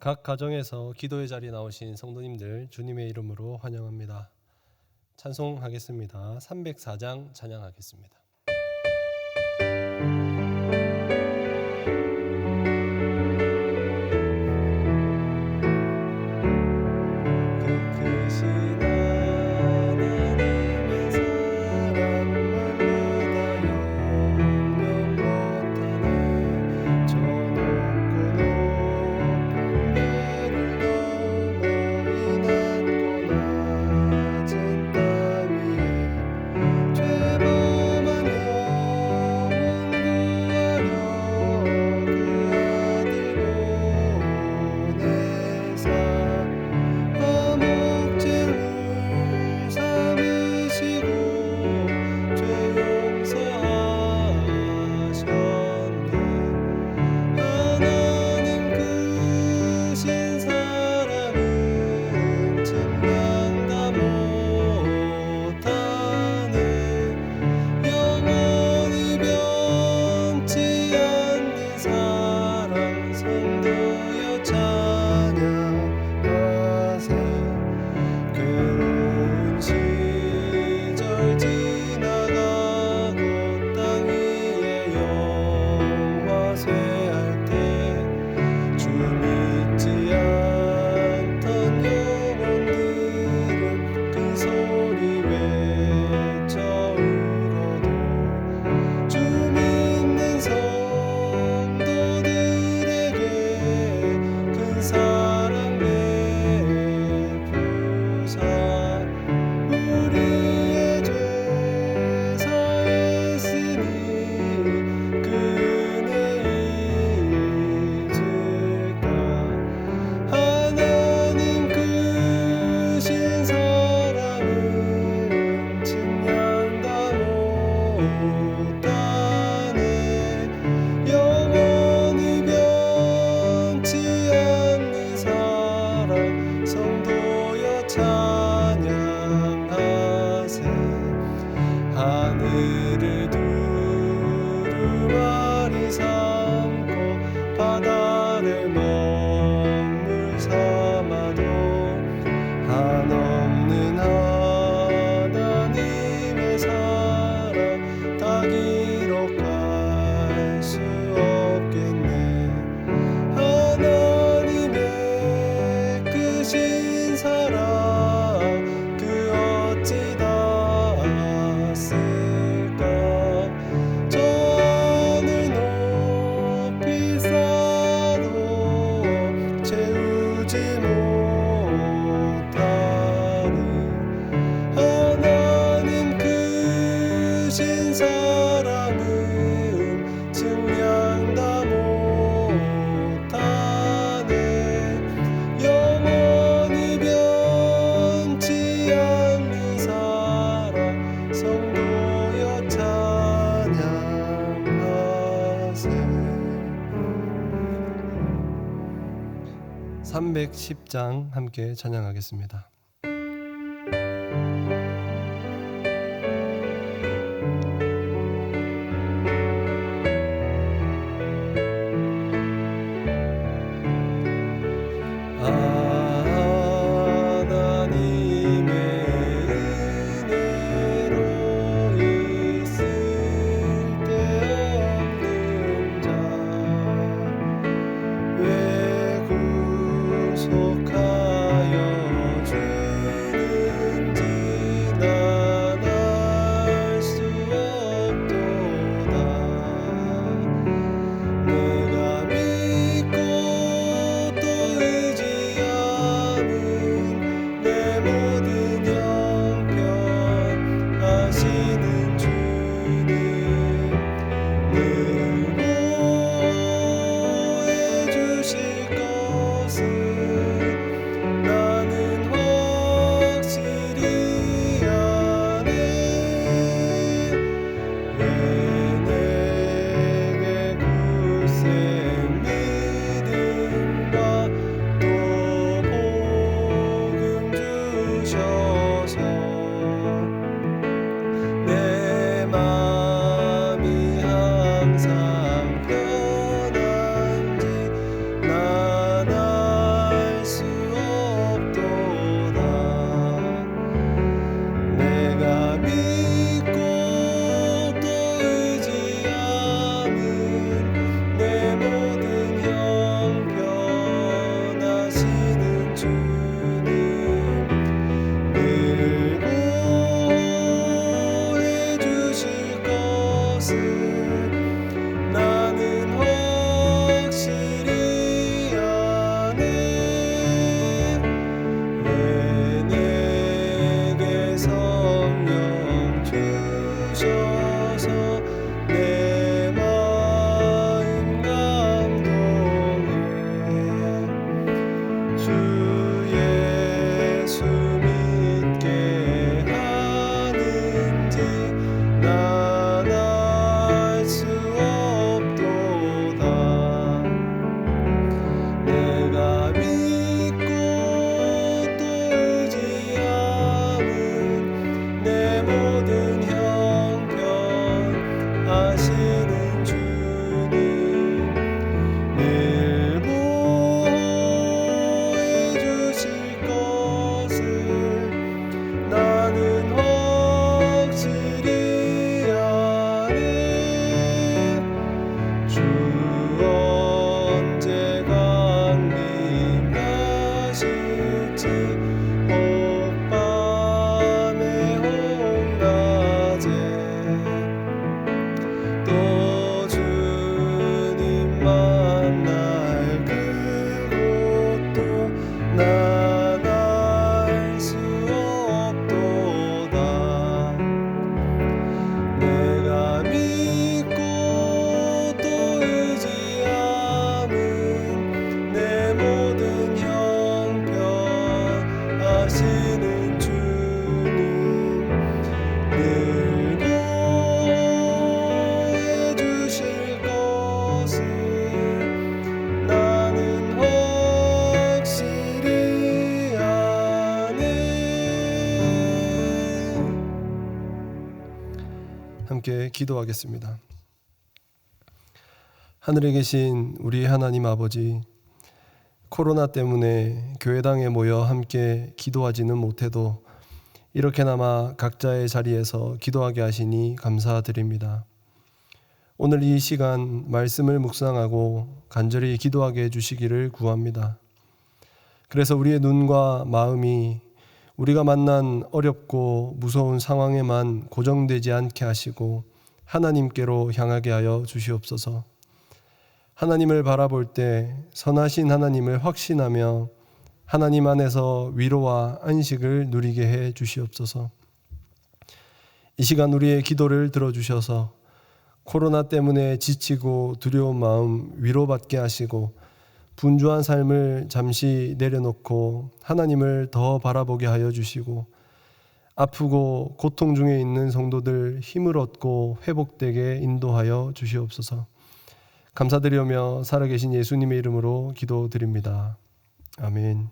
각 가정에서 기도의 자리에 나오신 성도님들 주님의 이름으로 환영합니다. 찬송하겠습니다. 304장 찬양하겠습니다. (310장) 함께 찬양하겠습니다. 속하여 주 함께 기도하겠습니다. 하늘에 계신 우리 하나님 아버지, 코로나 때문에 교회당에 모여 함께 기도하지는 못해도 이렇게나마 각자의 자리에서 기도하게 하시니 감사드립니다. 오늘 이 시간 말씀을 묵상하고 간절히 기도하게 해주시기를 구합니다. 그래서 우리의 눈과 마음이 우리가 만난 어렵고 무서운 상황에만 고정되지 않게 하시고 하나님께로 향하게 하여 주시옵소서. 하나님을 바라볼 때 선하신 하나님을 확신하며 하나님 안에서 위로와 안식을 누리게 해 주시옵소서. 이 시간 우리의 기도를 들어주셔서 코로나 때문에 지치고 두려운 마음 위로받게 하시고 분주한 삶을 잠시 내려놓고 하나님을 더 바라보게 하여 주시고 아프고 고통 중에 있는 성도들 힘을 얻고 회복되게 인도하여 주시옵소서. 감사드리며 살아계신 예수님의 이름으로 기도드립니다. 아멘.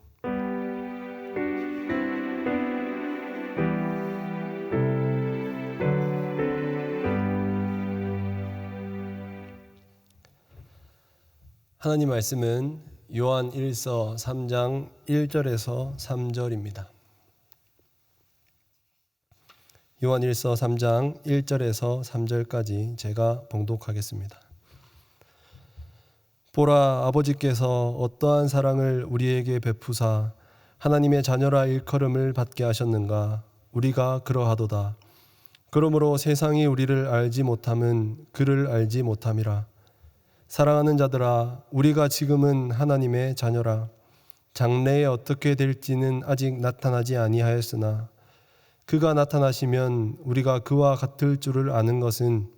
하나님 말씀은 요한 1서 3장 1절에서 3절입니다. 요한 1서 3장 1절에서 3절까지 제가 봉독하겠습니다. 보라, 아버지께서 어떠한 사랑을 우리에게 베푸사 하나님의 자녀라 일컬음을 받게 하셨는가. 우리가 그러하도다. 그러므로 세상이 우리를 알지 못함은 그를 알지 못함이라. 사랑하는 자들아, 우리가 지금은 하나님의 자녀라. 장래에 어떻게 될지는 아직 나타나지 아니하였으나 그가 나타나시면 우리가 그와 같을 줄을 아는 것은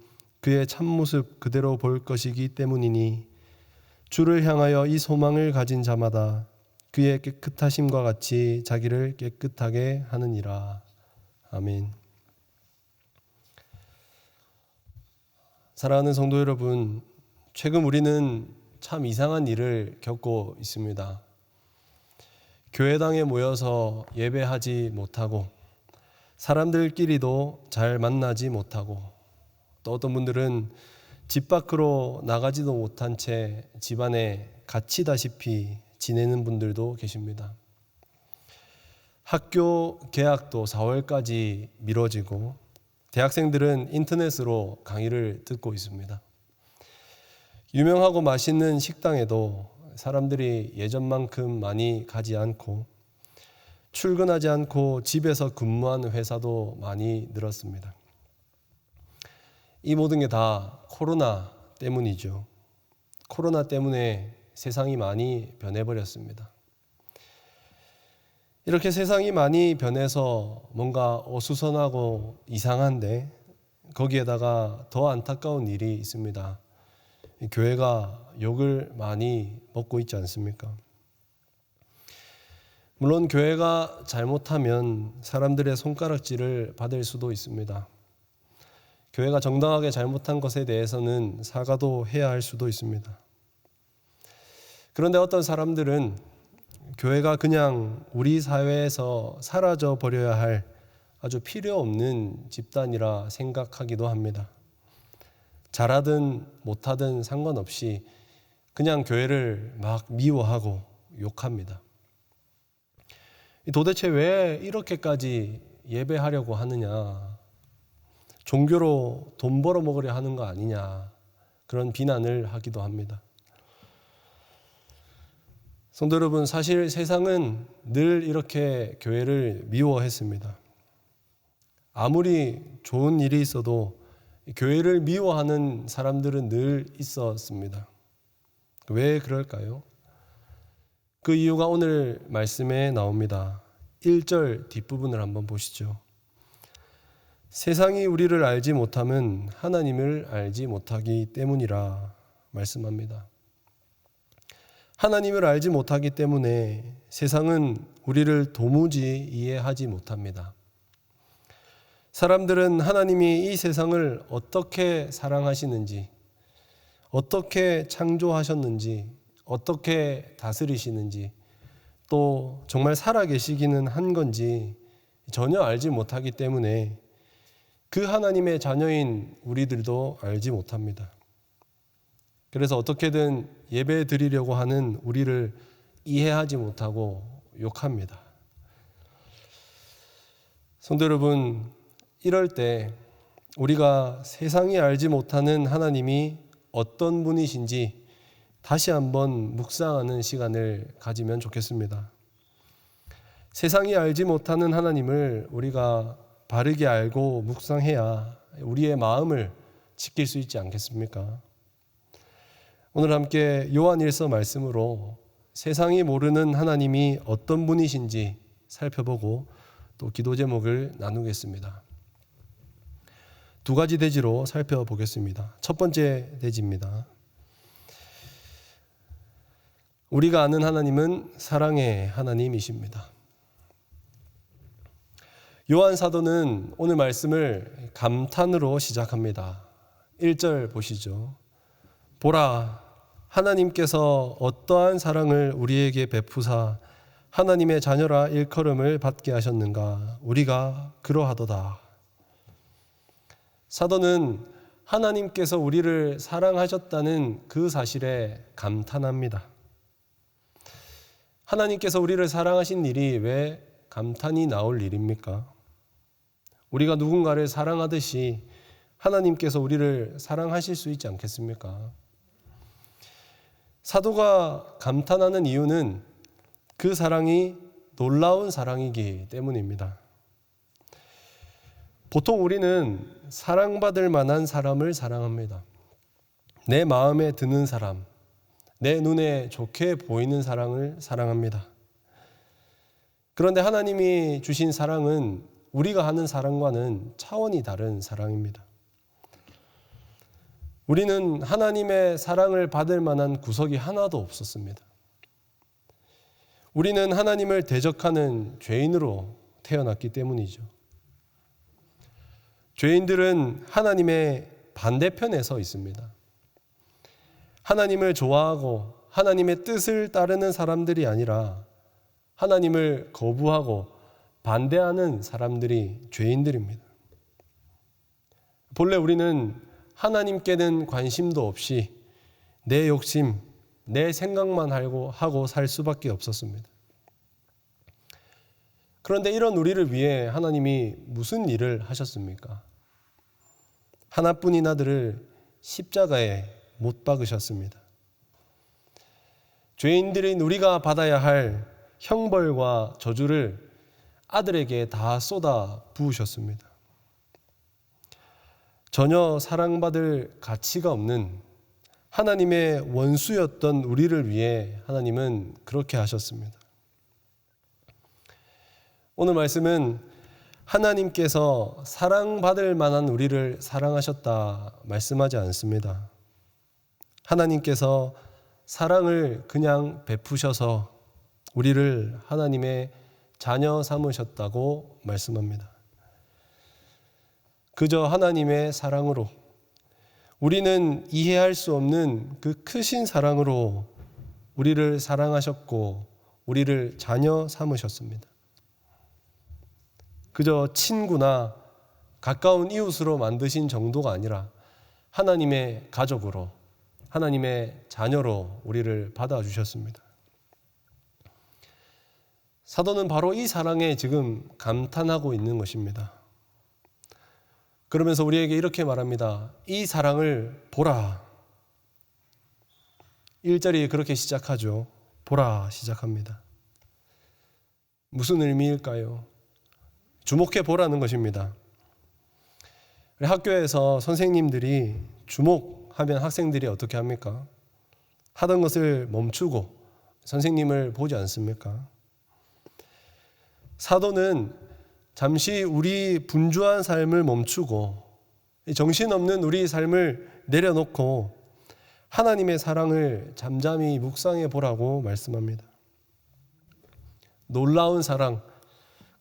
그의 참모습 그대로 볼 것이기 때문이니 주를 향하여 이 소망을 가진 자마다 그의 깨끗하심과 같이 자기를 깨끗하게 하느니라. 아멘. 사랑하는 성도 여러분, 최근 우리는 참 이상한 일을 겪고 있습니다. 교회당에 모여서 예배하지 못하고 사람들끼리도 잘 만나지 못하고 또 어떤 분들은 집 밖으로 나가지도 못한 채 집안에 갇히다시피 지내는 분들도 계십니다. 학교 개학도 4월까지 미뤄지고 대학생들은 인터넷으로 강의를 듣고 있습니다. 유명하고 맛있는 식당에도 사람들이 예전만큼 많이 가지 않고 출근하지 않고 집에서 근무하는 회사도 많이 늘었습니다. 이 모든 게 다 코로나 때문이죠. 코로나 때문에 세상이 많이 변해버렸습니다. 이렇게 세상이 많이 변해서 뭔가 어수선하고 이상한데 거기에다가 더 안타까운 일이 있습니다. 교회가 욕을 많이 먹고 있지 않습니까? 물론 교회가 잘못하면 사람들의 손가락질을 받을 수도 있습니다. 교회가 정당하게 잘못한 것에 대해서는 사과도 해야 할 수도 있습니다. 그런데 어떤 사람들은 교회가 그냥 우리 사회에서 사라져 버려야 할 아주 필요 없는 집단이라 생각하기도 합니다. 잘하든 못하든 상관없이 그냥 교회를 막 미워하고 욕합니다. 도대체 왜 이렇게까지 예배하려고 하느냐? 종교로 돈 벌어 먹으려 하는 거 아니냐? 그런 비난을 하기도 합니다. 성도 여러분, 사실 세상은 늘 이렇게 교회를 미워했습니다. 아무리 좋은 일이 있어도 교회를 미워하는 사람들은 늘 있었습니다. 왜 그럴까요? 그 이유가 오늘 말씀에 나옵니다. 1절 뒷부분을 한번 보시죠. 세상이 우리를 알지 못함은 하나님을 알지 못하기 때문이라 말씀합니다. 하나님을 알지 못하기 때문에 세상은 우리를 도무지 이해하지 못합니다. 사람들은 하나님이 이 세상을 어떻게 사랑하시는지, 어떻게 창조하셨는지, 어떻게 다스리시는지, 또 정말 살아계시기는 한 건지 전혀 알지 못하기 때문에 그 하나님의 자녀인 우리들도 알지 못합니다. 그래서 어떻게든 예배 드리려고 하는 우리를 이해하지 못하고 욕합니다. 성도 여러분, 이럴 때 우리가 세상이 알지 못하는 하나님이 어떤 분이신지 다시 한번 묵상하는 시간을 가지면 좋겠습니다. 세상이 알지 못하는 하나님을 우리가 바르게 알고 묵상해야 우리의 마음을 지킬 수 있지 않겠습니까? 오늘 함께 요한일서 말씀으로 세상이 모르는 하나님이 어떤 분이신지 살펴보고 또 기도 제목을 나누겠습니다. 두 가지 대지로 살펴보겠습니다. 첫 번째 대지입니다. 우리가 아는 하나님은 사랑의 하나님이십니다. 요한 사도는 오늘 말씀을 감탄으로 시작합니다. 1절 보시죠. 보라, 하나님께서 어떠한 사랑을 우리에게 베푸사 하나님의 자녀라 일컬음을 받게 하셨는가. 우리가 그러하도다. 사도는 하나님께서 우리를 사랑하셨다는 그 사실에 감탄합니다. 하나님께서 우리를 사랑하신 일이 왜 감탄이 나올 일입니까? 우리가 누군가를 사랑하듯이 하나님께서 우리를 사랑하실 수 있지 않겠습니까? 사도가 감탄하는 이유는 그 사랑이 놀라운 사랑이기 때문입니다. 보통 우리는 사랑받을 만한 사람을 사랑합니다. 내 마음에 드는 사람, 내 눈에 좋게 보이는 사랑을 사랑합니다. 그런데 하나님이 주신 사랑은 우리가 하는 사랑과는 차원이 다른 사랑입니다. 우리는 하나님의 사랑을 받을 만한 구석이 하나도 없었습니다. 우리는 하나님을 대적하는 죄인으로 태어났기 때문이죠. 죄인들은 하나님의 반대편에 서 있습니다. 하나님을 좋아하고 하나님의 뜻을 따르는 사람들이 아니라 하나님을 거부하고 반대하는 사람들이 죄인들입니다. 본래 우리는 하나님께는 관심도 없이 내 욕심, 내 생각만 하고 살 수밖에 없었습니다. 그런데 이런 우리를 위해 하나님이 무슨 일을 하셨습니까? 하나뿐인 아들을 십자가에 못 박으셨습니다. 죄인들인 우리가 받아야 할 형벌과 저주를 아들에게 다 쏟아 부으셨습니다. 전혀 사랑받을 가치가 없는 하나님의 원수였던 우리를 위해 하나님은 그렇게 하셨습니다. 오늘 말씀은 하나님께서 사랑받을 만한 우리를 사랑하셨다 말씀하지 않습니다. 하나님께서 사랑을 그냥 베푸셔서 우리를 하나님의 자녀 삼으셨다고 말씀합니다. 그저 하나님의 사랑으로, 우리는 이해할 수 없는 그 크신 사랑으로 우리를 사랑하셨고 우리를 자녀 삼으셨습니다. 그저 친구나 가까운 이웃으로 만드신 정도가 아니라 하나님의 가족으로, 하나님의 자녀로 우리를 받아주셨습니다. 사도는 바로 이 사랑에 지금 감탄하고 있는 것입니다. 그러면서 우리에게 이렇게 말합니다. 이 사랑을 보라. 1절이 그렇게 시작하죠. 보라 시작합니다. 무슨 의미일까요? 주목해 보라는 것입니다. 학교에서 선생님들이 주목하면 학생들이 어떻게 합니까? 하던 것을 멈추고 선생님을 보지 않습니까? 사도는 잠시 우리 분주한 삶을 멈추고 정신없는 우리 삶을 내려놓고 하나님의 사랑을 잠잠히 묵상해 보라고 말씀합니다. 놀라운 사랑,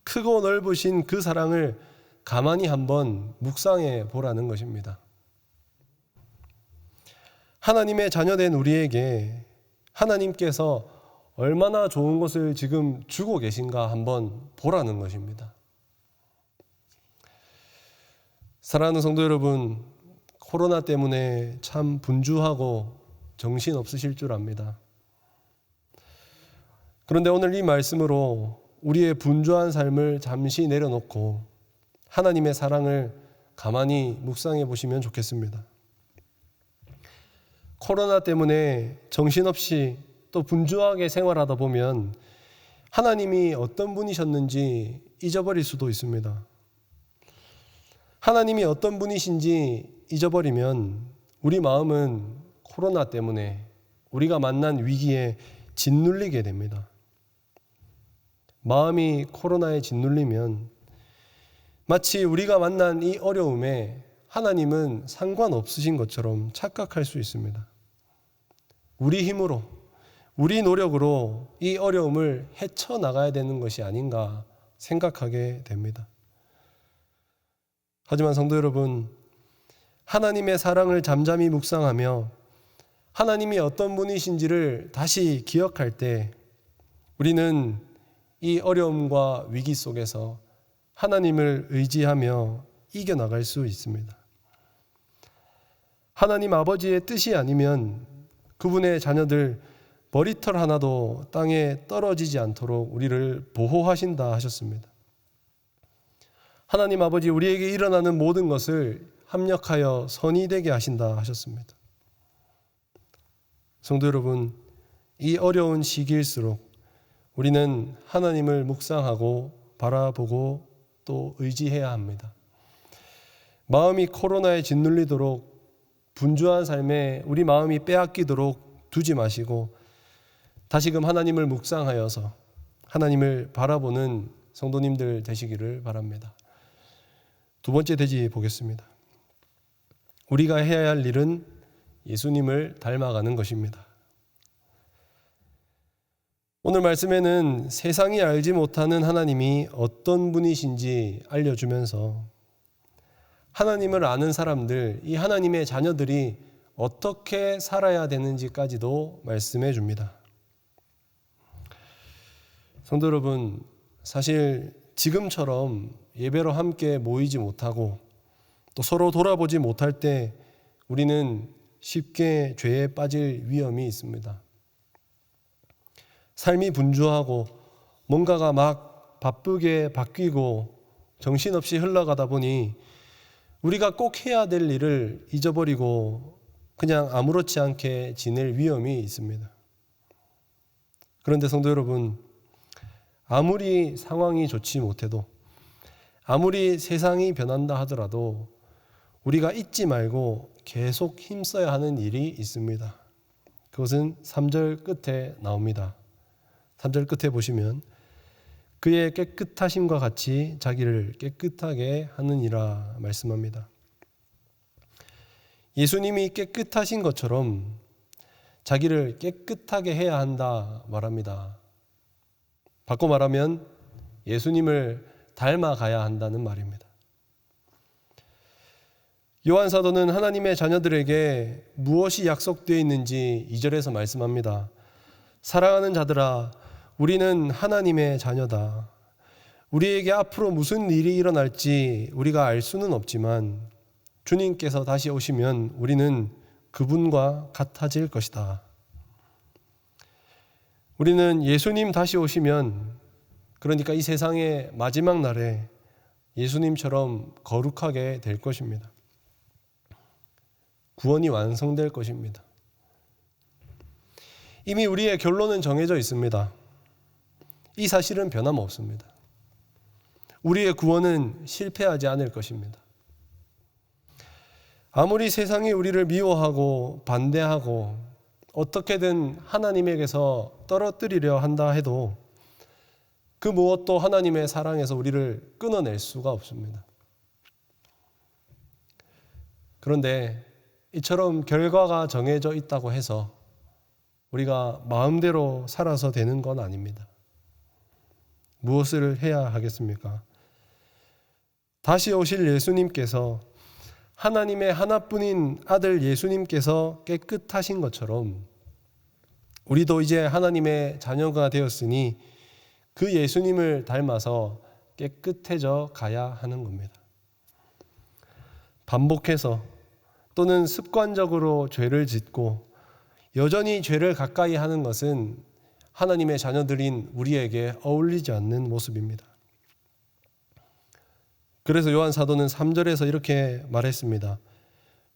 크고 넓으신 그 사랑을 가만히 한번 묵상해 보라는 것입니다. 하나님의 자녀된 우리에게 하나님께서 얼마나 좋은 것을 지금 주고 계신가 한번 보라는 것입니다. 사랑하는 성도 여러분, 코로나 때문에 참 분주하고 정신 없으실 줄 압니다. 그런데 오늘 이 말씀으로 우리의 분주한 삶을 잠시 내려놓고 하나님의 사랑을 가만히 묵상해 보시면 좋겠습니다. 코로나 때문에 정신없이 또 분주하게 생활하다 보면 하나님이 어떤 분이셨는지 잊어버릴 수도 있습니다. 하나님이 어떤 분이신지 잊어버리면 우리 마음은 코로나 때문에 우리가 만난 위기에 짓눌리게 됩니다. 마음이 코로나에 짓눌리면 마치 우리가 만난 이 어려움에 하나님은 상관없으신 것처럼 착각할 수 있습니다. 우리 힘으로, 우리 노력으로 이 어려움을 헤쳐나가야 되는 것이 아닌가 생각하게 됩니다. 하지만 성도 여러분, 하나님의 사랑을 잠잠히 묵상하며 하나님이 어떤 분이신지를 다시 기억할 때 우리는 이 어려움과 위기 속에서 하나님을 의지하며 이겨나갈 수 있습니다. 하나님 아버지의 뜻이 아니면 그분의 자녀들 머리털 하나도 땅에 떨어지지 않도록 우리를 보호하신다 하셨습니다. 하나님 아버지 우리에게 일어나는 모든 것을 합력하여 선이 되게 하신다 하셨습니다. 성도 여러분, 이 어려운 시기일수록 우리는 하나님을 묵상하고 바라보고 또 의지해야 합니다. 마음이 코로나에 짓눌리도록 분주한 삶에 우리 마음이 빼앗기도록 두지 마시고 다시금 하나님을 묵상하여서 하나님을 바라보는 성도님들 되시기를 바랍니다. 두 번째 대지 보겠습니다. 우리가 해야 할 일은 예수님을 닮아가는 것입니다. 오늘 말씀에는 세상이 알지 못하는 하나님이 어떤 분이신지 알려주면서 하나님을 아는 사람들, 이 하나님의 자녀들이 어떻게 살아야 되는지까지도 말씀해 줍니다. 성도 여러분, 사실 지금처럼 예배로 함께 모이지 못하고 또 서로 돌아보지 못할 때 우리는 쉽게 죄에 빠질 위험이 있습니다. 삶이 분주하고 뭔가가 막 바쁘게 바뀌고 정신없이 흘러가다 보니 우리가 꼭 해야 될 일을 잊어버리고 그냥 아무렇지 않게 지낼 위험이 있습니다. 그런데 성도 여러분, 아무리 상황이 좋지 못해도 아무리 세상이 변한다 하더라도 우리가 잊지 말고 계속 힘써야 하는 일이 있습니다. 그것은 3절 끝에 나옵니다. 3절 끝에 보시면 그의 깨끗하심과 같이 자기를 깨끗하게 하느니라 말씀합니다. 예수님이 깨끗하신 것처럼 자기를 깨끗하게 해야 한다 말합니다. 바꿔 말하면 예수님을 닮아가야 한다는 말입니다. 요한 사도는 하나님의 자녀들에게 무엇이 약속되어 있는지 2절에서 말씀합니다. 사랑하는 자들아, 우리는 하나님의 자녀다. 우리에게 앞으로 무슨 일이 일어날지 우리가 알 수는 없지만 주님께서 다시 오시면 우리는 그분과 같아질 것이다. 우리는 예수님 다시 오시면, 그러니까 이 세상의 마지막 날에 예수님처럼 거룩하게 될 것입니다. 구원이 완성될 것입니다. 이미 우리의 결론은 정해져 있습니다. 이 사실은 변함없습니다. 우리의 구원은 실패하지 않을 것입니다. 아무리 세상이 우리를 미워하고 반대하고 어떻게든 하나님에게서 떨어뜨리려 한다 해도 그 무엇도 하나님의 사랑에서 우리를 끊어낼 수가 없습니다. 그런데 이처럼 결과가 정해져 있다고 해서 우리가 마음대로 살아서 되는 건 아닙니다. 무엇을 해야 하겠습니까? 다시 오실 예수님께서, 하나님의 하나뿐인 아들 예수님께서 깨끗하신 것처럼 우리도 이제 하나님의 자녀가 되었으니 그 예수님을 닮아서 깨끗해져 가야 하는 겁니다. 반복해서 또는 습관적으로 죄를 짓고 여전히 죄를 가까이 하는 것은 하나님의 자녀들인 우리에게 어울리지 않는 모습입니다. 그래서 요한 사도는 3절에서 이렇게 말했습니다.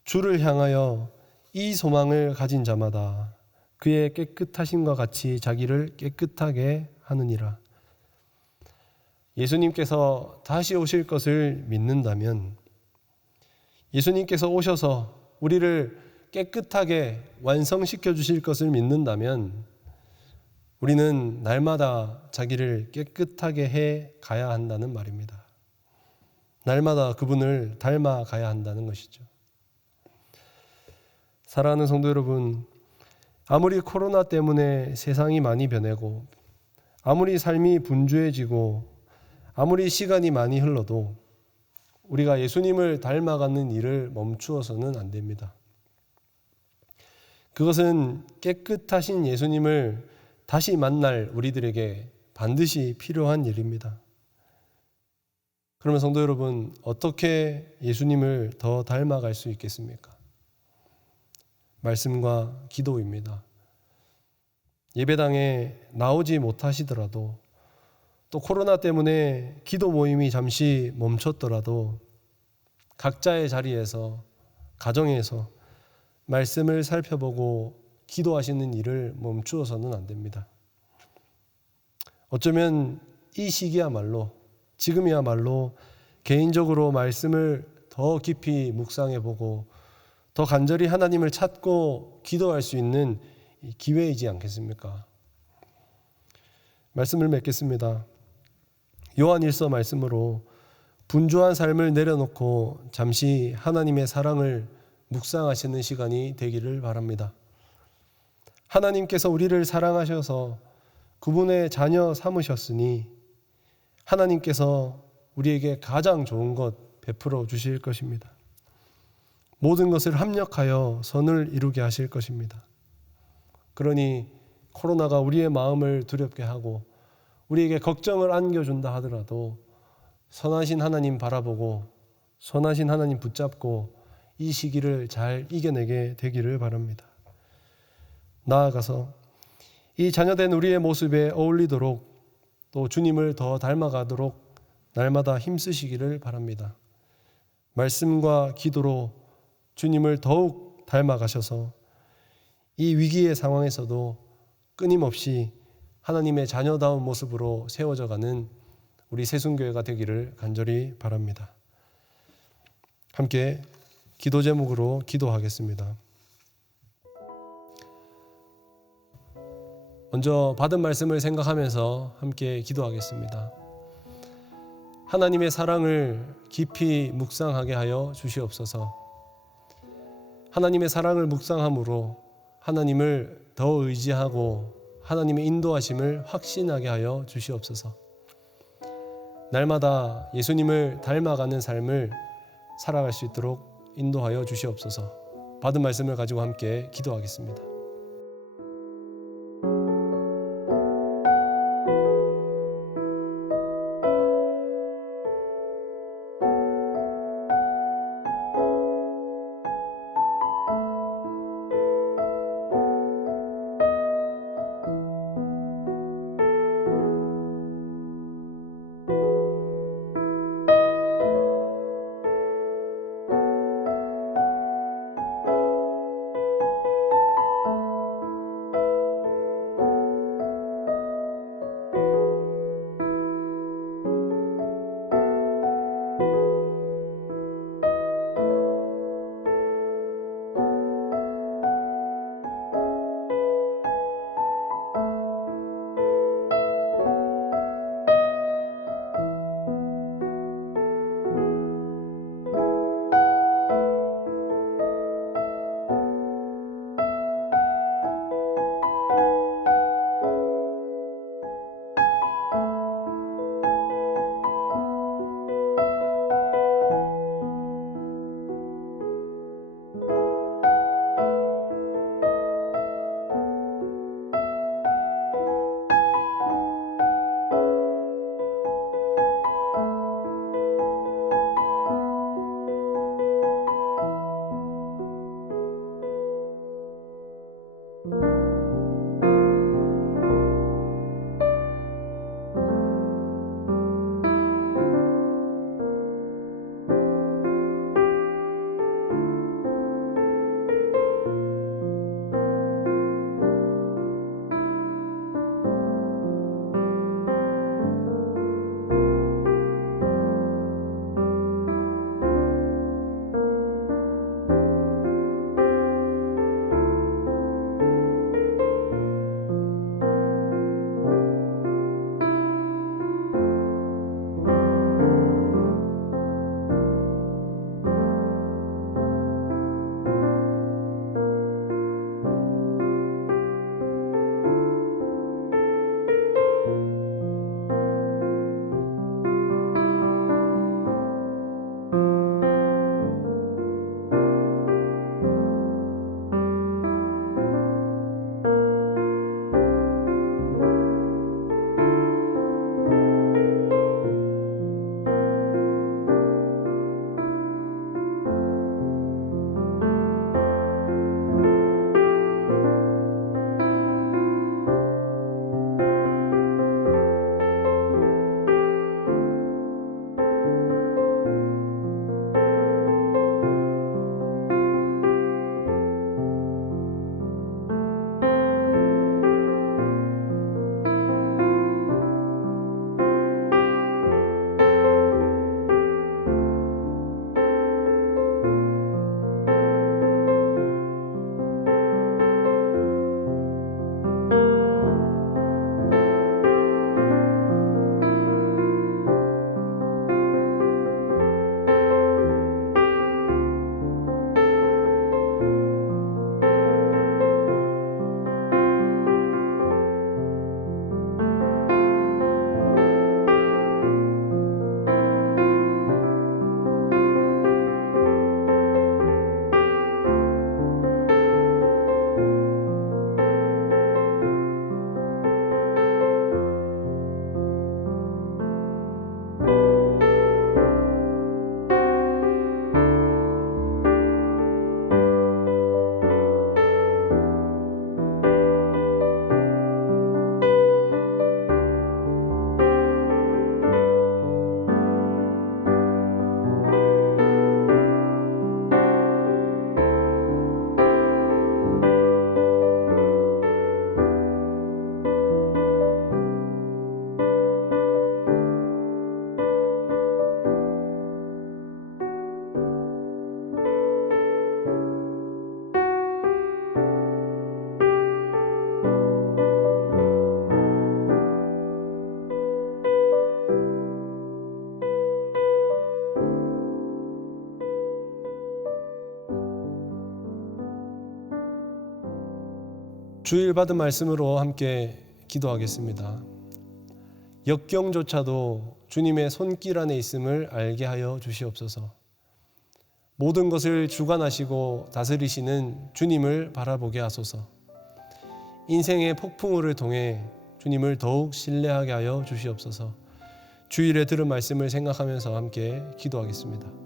주를 향하여 이 소망을 가진 자마다 그의 깨끗하심과 같이 자기를 깨끗하게 하느니라. 예수님께서 다시 오실 것을 믿는다면, 예수님께서 오셔서 우리를 깨끗하게 완성시켜 주실 것을 믿는다면 우리는 날마다 자기를 깨끗하게 해 가야 한다는 말입니다. 날마다 그분을 닮아 가야 한다는 것이죠. 사랑하는 성도 여러분, 아무리 코로나 때문에 세상이 많이 변하고 아무리 삶이 분주해지고 아무리 시간이 많이 흘러도 우리가 예수님을 닮아가는 일을 멈추어서는 안 됩니다. 그것은 깨끗하신 예수님을 다시 만날 우리들에게 반드시 필요한 일입니다. 그러면 성도 여러분, 어떻게 예수님을 더 닮아갈 수 있겠습니까? 말씀과 기도입니다. 예배당에 나오지 못하시더라도, 또 코로나 때문에 기도 모임이 잠시 멈췄더라도 각자의 자리에서, 가정에서 말씀을 살펴보고 기도하시는 일을 멈추어서는 안 됩니다. 어쩌면 이 시기야말로, 지금이야말로 개인적으로 말씀을 더 깊이 묵상해보고 더 간절히 하나님을 찾고 기도할 수 있는 기회이지 않겠습니까? 말씀을 맺겠습니다. 요한일서 말씀으로 분주한 삶을 내려놓고 잠시 하나님의 사랑을 묵상하시는 시간이 되기를 바랍니다. 하나님께서 우리를 사랑하셔서 그분의 자녀 삼으셨으니 하나님께서 우리에게 가장 좋은 것 베풀어 주실 것입니다. 모든 것을 합력하여 선을 이루게 하실 것입니다. 그러니 코로나가 우리의 마음을 두렵게 하고 우리에게 걱정을 안겨준다 하더라도 선하신 하나님 바라보고 선하신 하나님 붙잡고 이 시기를 잘 이겨내게 되기를 바랍니다. 나아가서 이 자녀된 우리의 모습에 어울리도록 또 주님을 더 닮아가도록 날마다 힘쓰시기를 바랍니다. 말씀과 기도로 주님을 더욱 닮아가셔서 이 위기의 상황에서도 끊임없이 하나님의 자녀다운 모습으로 세워져가는 우리 새순교회가 되기를 간절히 바랍니다. 함께 기도 제목으로 기도하겠습니다. 먼저 받은 말씀을 생각하면서 함께 기도하겠습니다. 하나님의 사랑을 깊이 묵상하게 하여 주시옵소서. 하나님의 사랑을 묵상함으로 하나님을 더 의지하고 하나님의 인도하심을 확신하게 하여 주시옵소서. 날마다 예수님을 닮아가는 삶을 살아갈 수 있도록 인도하여 주시옵소서. 받은 말씀을 가지고 함께 기도하겠습니다. 주일 받은 말씀으로 함께 기도하겠습니다. 역경조차도 주님의 손길 안에 있음을 알게 하여 주시옵소서. 모든 것을 주관하시고 다스리시는 주님을 바라보게 하소서. 인생의 폭풍우를 통해 주님을 더욱 신뢰하게 하여 주시옵소서. 주일에 들은 말씀을 생각하면서 함께 기도하겠습니다.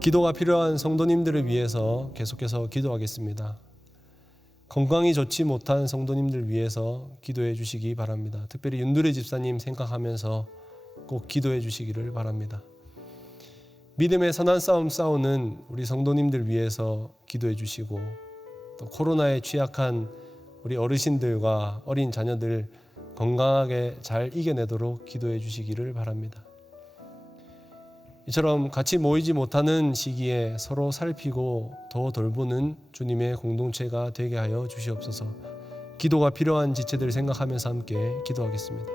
기도가 필요한 성도님들을 위해서 계속해서 기도하겠습니다. 건강이 좋지 못한 성도님들 위해서 기도해 주시기 바랍니다. 특별히 윤두래 집사님 생각하면서 꼭 기도해 주시기를 바랍니다. 믿음의 선한 싸움 싸우는 우리 성도님들 위해서 기도해 주시고, 또 코로나에 취약한 우리 어르신들과 어린 자녀들 건강하게 잘 이겨내도록 기도해 주시기를 바랍니다. 이처럼 같이 모이지 못하는 시기에 서로 살피고 더 돌보는 주님의 공동체가 되게 하여 주시옵소서. 기도가 필요한 지체들 생각하면서 함께 기도하겠습니다.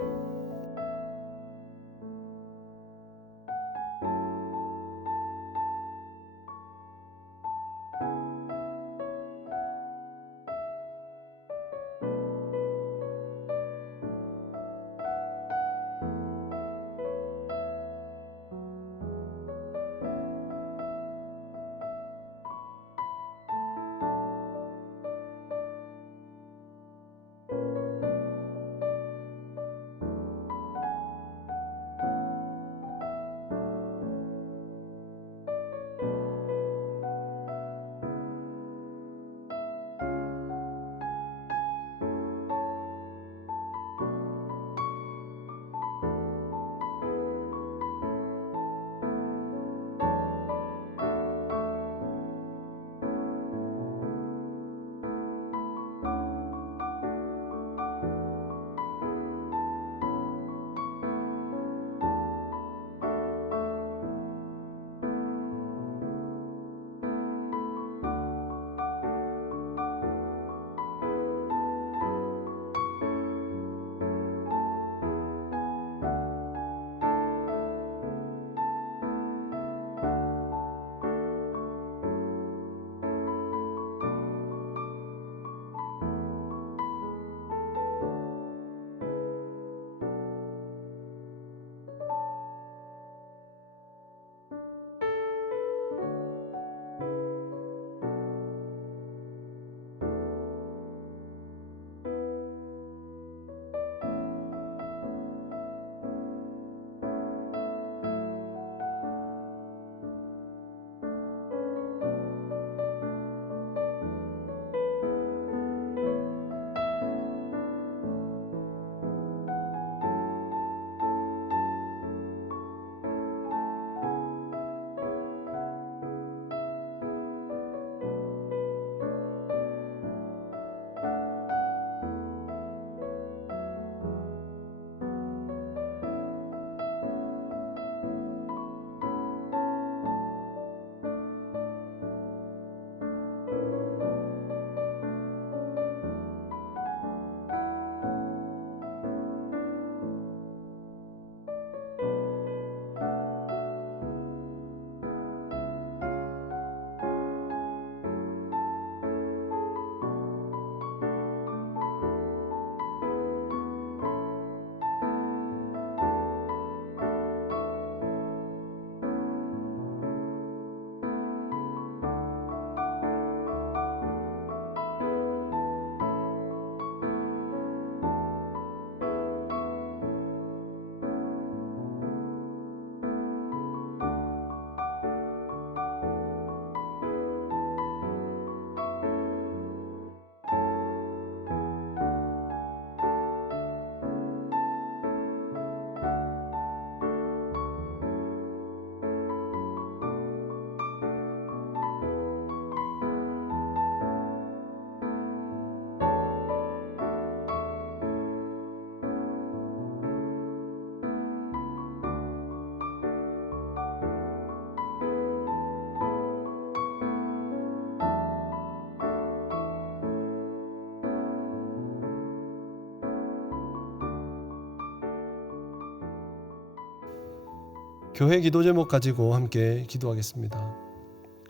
교회 기도 제목 가지고 함께 기도하겠습니다.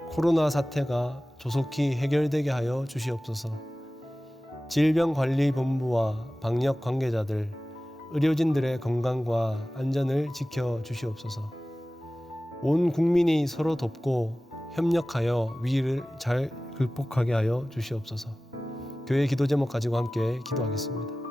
코로나 사태가 조속히 해결되게 하여 주시옵소서. 질병관리본부와 방역 관계자들, 의료진들의 건강과 안전을 지켜 주시옵소서. 온 국민이 서로 돕고 협력하여 위기를 잘 극복하게 하여 주시옵소서. 교회 기도 제목 가지고 함께 기도하겠습니다.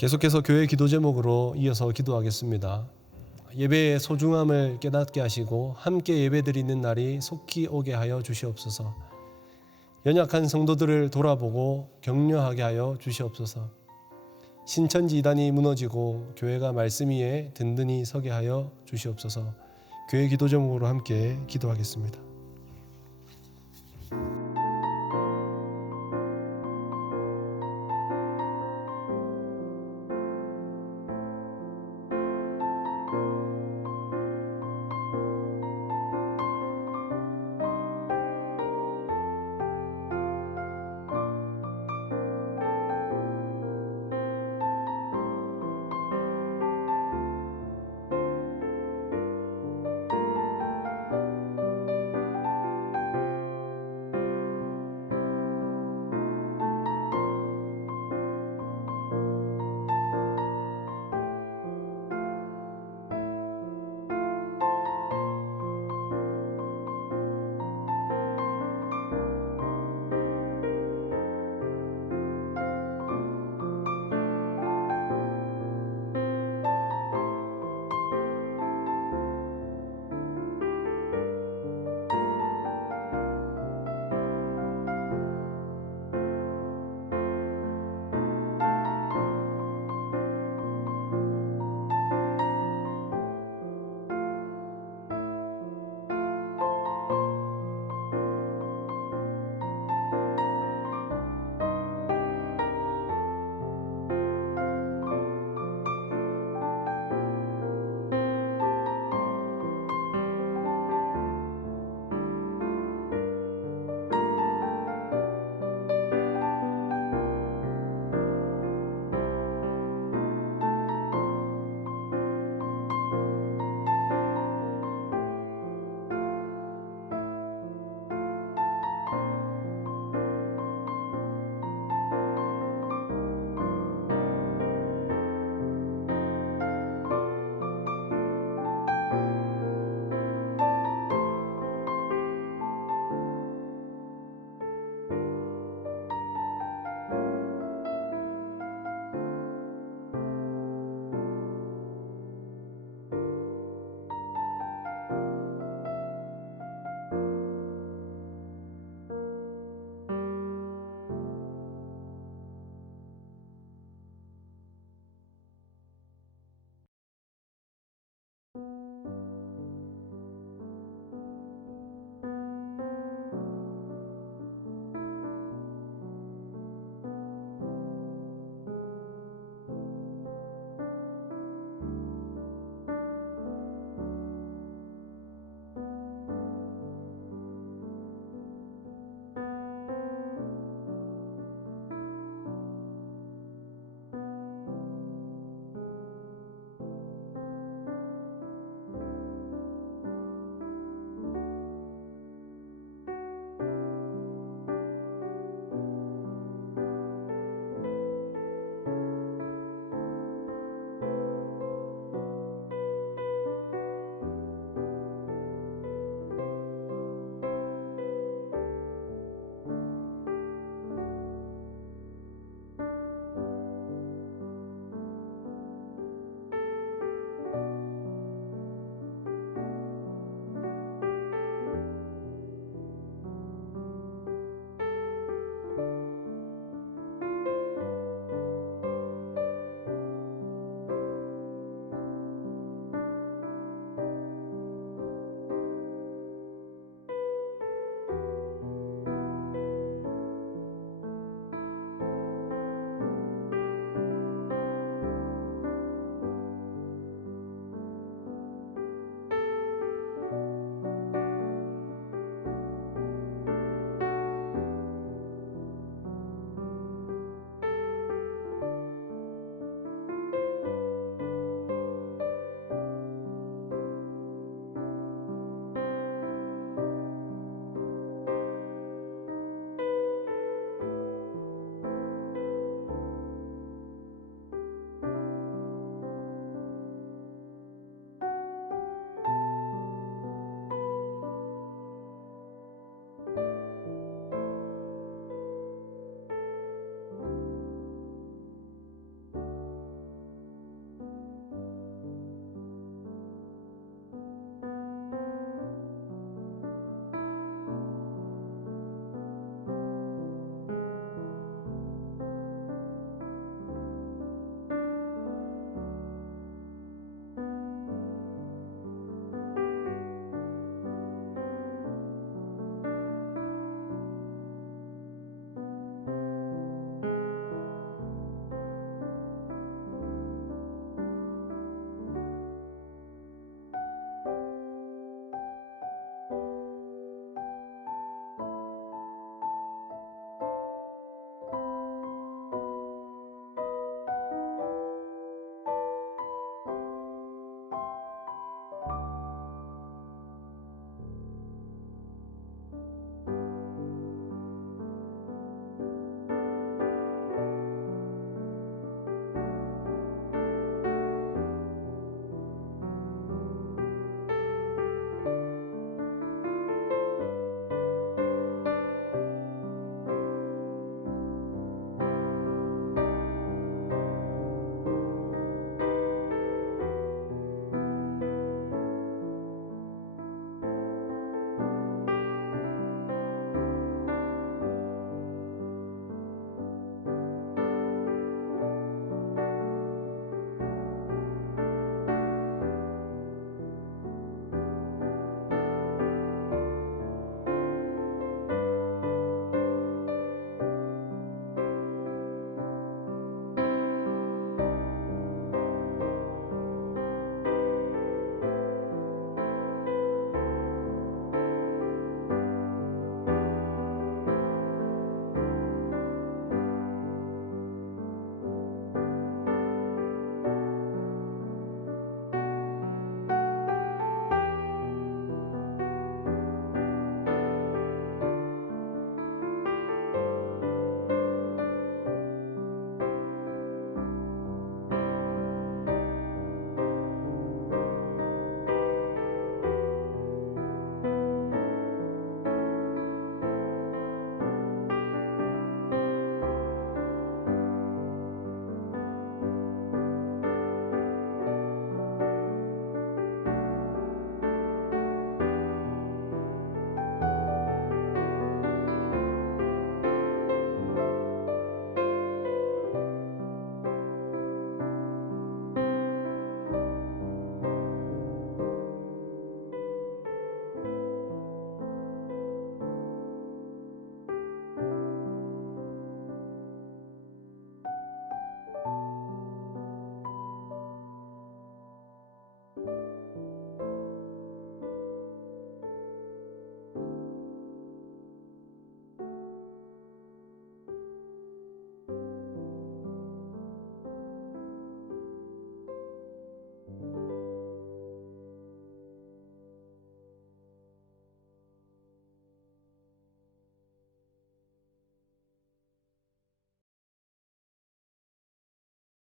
계속해서 교회 기도 제목으로 이어서 기도하겠습니다. 예배의 소중함을 깨닫게 하시고 함께 예배드리는 날이 속히 오게 하여 주시옵소서. 연약한 성도들을 돌아보고 격려하게 하여 주시옵소서. 신천지 이단이 무너지고 교회가 말씀 위에 든든히 서게 하여 주시옵소서. 교회 기도 제목으로 함께 기도하겠습니다.